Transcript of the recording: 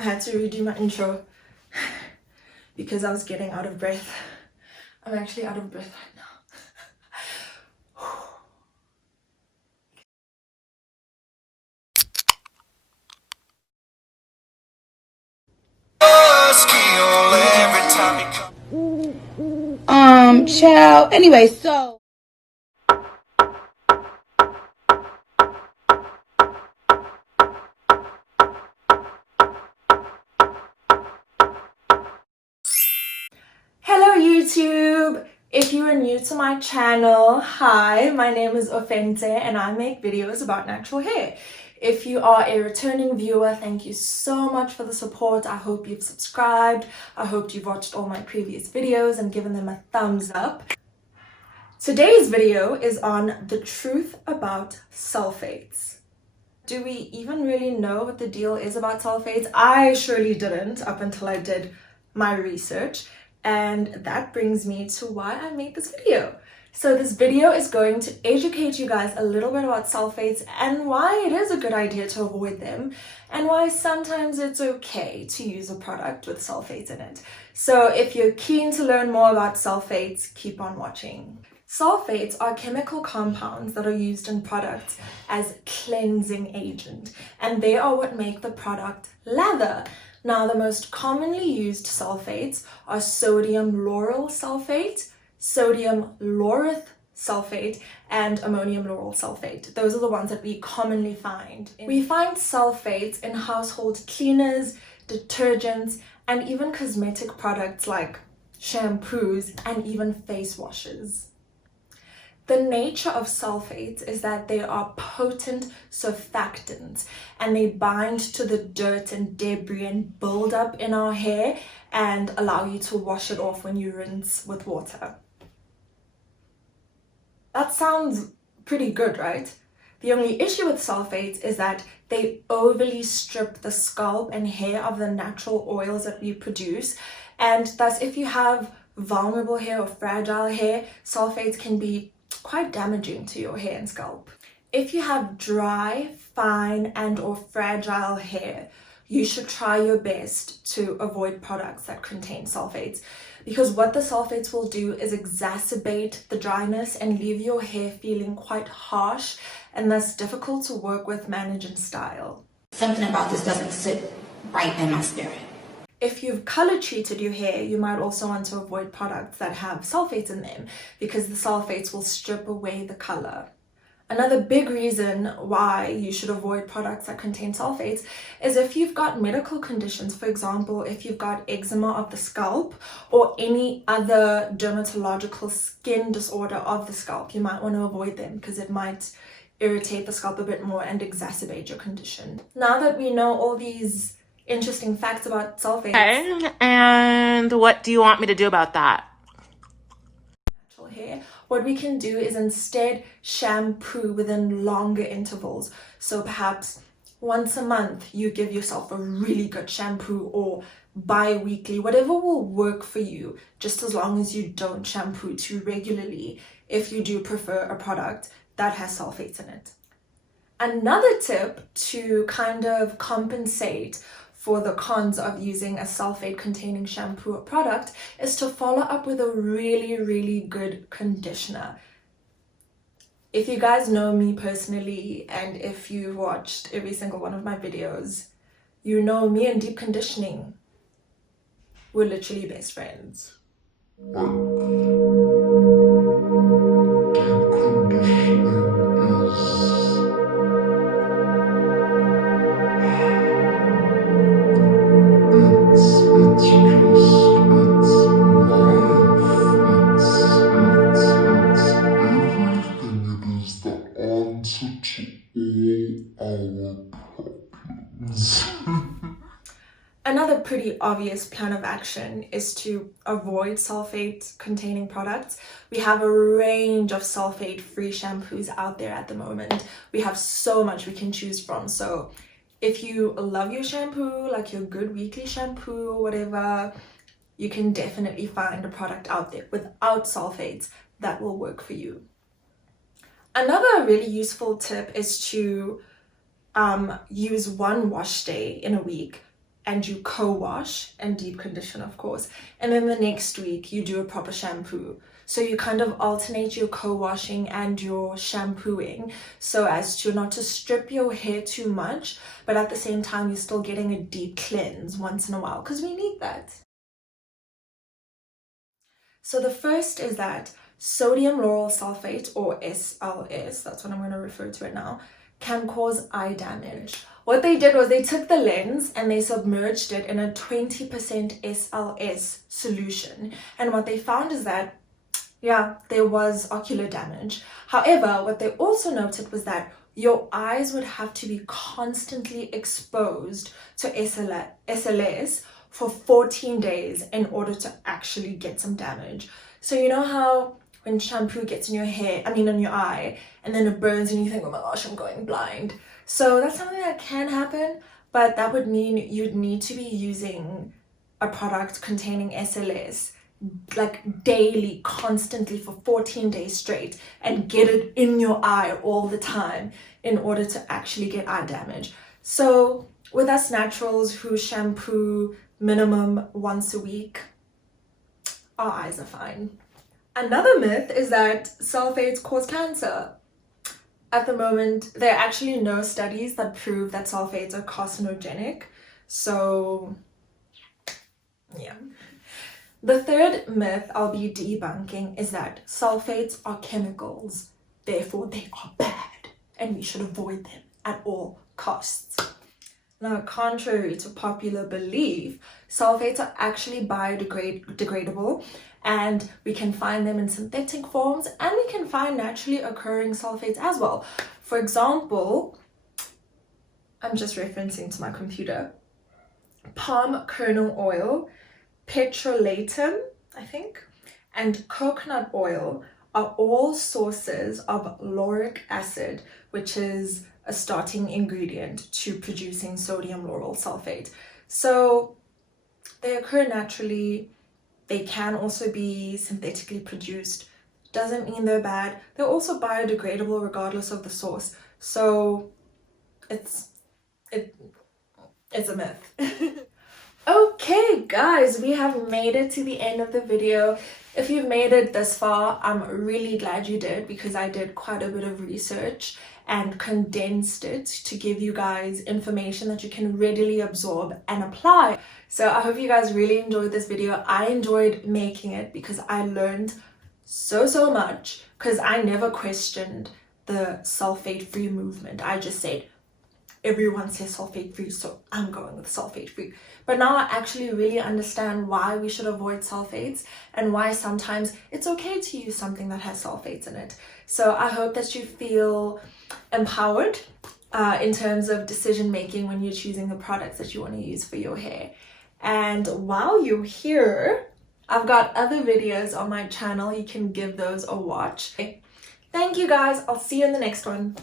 I had to redo my intro because I was getting out of breath. I'm actually out of breath right now. Child. Anyway, so. Hello YouTube! If you are new to my channel, hi, my name is Ofente and I make videos about natural hair. If you are a returning viewer, thank you so much for the support. I hope you've subscribed. I hope you've watched all my previous videos and given them a thumbs up. Today's video is on the truth about sulfates. Do we even really know what the deal is about sulfates? I surely didn't up until I did my research. And that brings me to why I made this video. So this video is going to educate you guys a little bit about sulfates and why it is a good idea to avoid them and why sometimes it's okay to use a product with sulfates in it. So if you're keen to learn more about sulfates, keep on watching. Sulfates are chemical compounds that are used in products as cleansing agent, and they are what make the product lather. Now, the most commonly used sulfates are sodium lauryl sulfate, sodium laureth sulfate, and ammonium lauryl sulfate. Those are the ones that we commonly find. We find sulfates in household cleaners, detergents, and even cosmetic products like shampoos and even face washes. The nature of sulfates is that they are potent surfactants and they bind to the dirt and debris and build up in our hair and allow you to wash it off when you rinse with water. That sounds pretty good, right? The only issue with sulfates is that they overly strip the scalp and hair of the natural oils that we produce, and thus if you have vulnerable hair or fragile hair, sulfates can be quite damaging to your hair and scalp. If you have dry, fine and or fragile hair, you should try your best to avoid products that contain sulfates, because what the sulfates will do is exacerbate the dryness and leave your hair feeling quite harsh and thus difficult to work with, manage and style. Something about this doesn't sit right in my spirit. If you've color treated your hair, you might also want to avoid products that have sulfates in them because the sulfates will strip away the color. Another big reason why you should avoid products that contain sulfates is if you've got medical conditions. For example, if you've got eczema of the scalp or any other dermatological skin disorder of the scalp, you might want to avoid them because it might irritate the scalp a bit more and exacerbate your condition. Now that we know all these interesting facts about sulfates. Okay, and what do you want me to do about that? Natural hair, what we can do is instead shampoo within longer intervals. So perhaps once a month you give yourself a really good shampoo, or bi-weekly, whatever will work for you, just as long as you don't shampoo too regularly if you do prefer a product that has sulfates in it. Another tip to kind of compensate for the cons of using a sulfate containing shampoo or product is to follow up with a really good conditioner. If you guys know me personally and if you've watched every single one of my videos, you know me and deep conditioning, we're literally best friends. Another pretty obvious plan of action is to avoid sulfate containing products. We have a range of sulfate-free shampoos out there at the moment. We have so much we can choose from. So if you love your shampoo, like your good weekly shampoo or whatever, you can definitely find a product out there without sulfates that will work for you. Another really useful tip is to use one wash day in a week and you co-wash and deep condition, of course. And then the next week you do a proper shampoo. So you kind of alternate your co-washing and your shampooing so as to not to strip your hair too much, but at the same time you're still getting a deep cleanse once in a while, because we need that. So the first is that sodium lauryl sulfate, or SLS, that's what I'm going to refer to it now, can cause eye damage. What they did was they took the lens and they submerged it in a 20% SLS solution. And what they found is that, yeah, there was ocular damage. However, what they also noted was that your eyes would have to be constantly exposed to SLS for 14 days in order to actually get some damage. So you know how when shampoo gets in your hair, in your eye, and then it burns and you think, oh my gosh, I'm going blind. So that's something that can happen, but that would mean you'd need to be using a product containing SLS like daily, constantly for 14 days straight and get it in your eye all the time in order to actually get eye damage. So with us naturals who shampoo minimum once a week, our eyes are fine. Another myth is that sulfates cause cancer. At the moment, there are actually no studies that prove that sulfates are carcinogenic. So, yeah. The third myth I'll be debunking is that sulfates are chemicals, therefore they are bad, and we should avoid them at all costs. Now, contrary to popular belief, sulfates are actually biodegradable, and we can find them in synthetic forms, and we can find naturally occurring sulfates as well. For example, I'm just referencing to my computer, palm kernel oil, petrolatum, I think, and coconut oil are all sources of lauric acid, which is a starting ingredient to producing sodium lauryl sulfate. So they occur naturally. They can also be synthetically produced. Doesn't mean they're bad. They're also biodegradable regardless of the source. So it's a myth. Okay guys, we have made it to the end of the video. If you've made it this far, I'm really glad you did, because I did quite a bit of research and condensed it to give you guys information that you can readily absorb and apply. So I hope you guys really enjoyed this video. I enjoyed making it because I learned so much, because I never questioned the sulfate-free movement. I just said, everyone says sulfate-free, so I'm going with sulfate-free. But now I actually really understand why we should avoid sulfates and why sometimes it's okay to use something that has sulfates in it. So I hope that you feel empowered in terms of decision making when you're choosing the products that you want to use for your hair. And while you're here, I've got other videos on my channel. You can give those a watch. Thank you guys. I'll see you in the next one.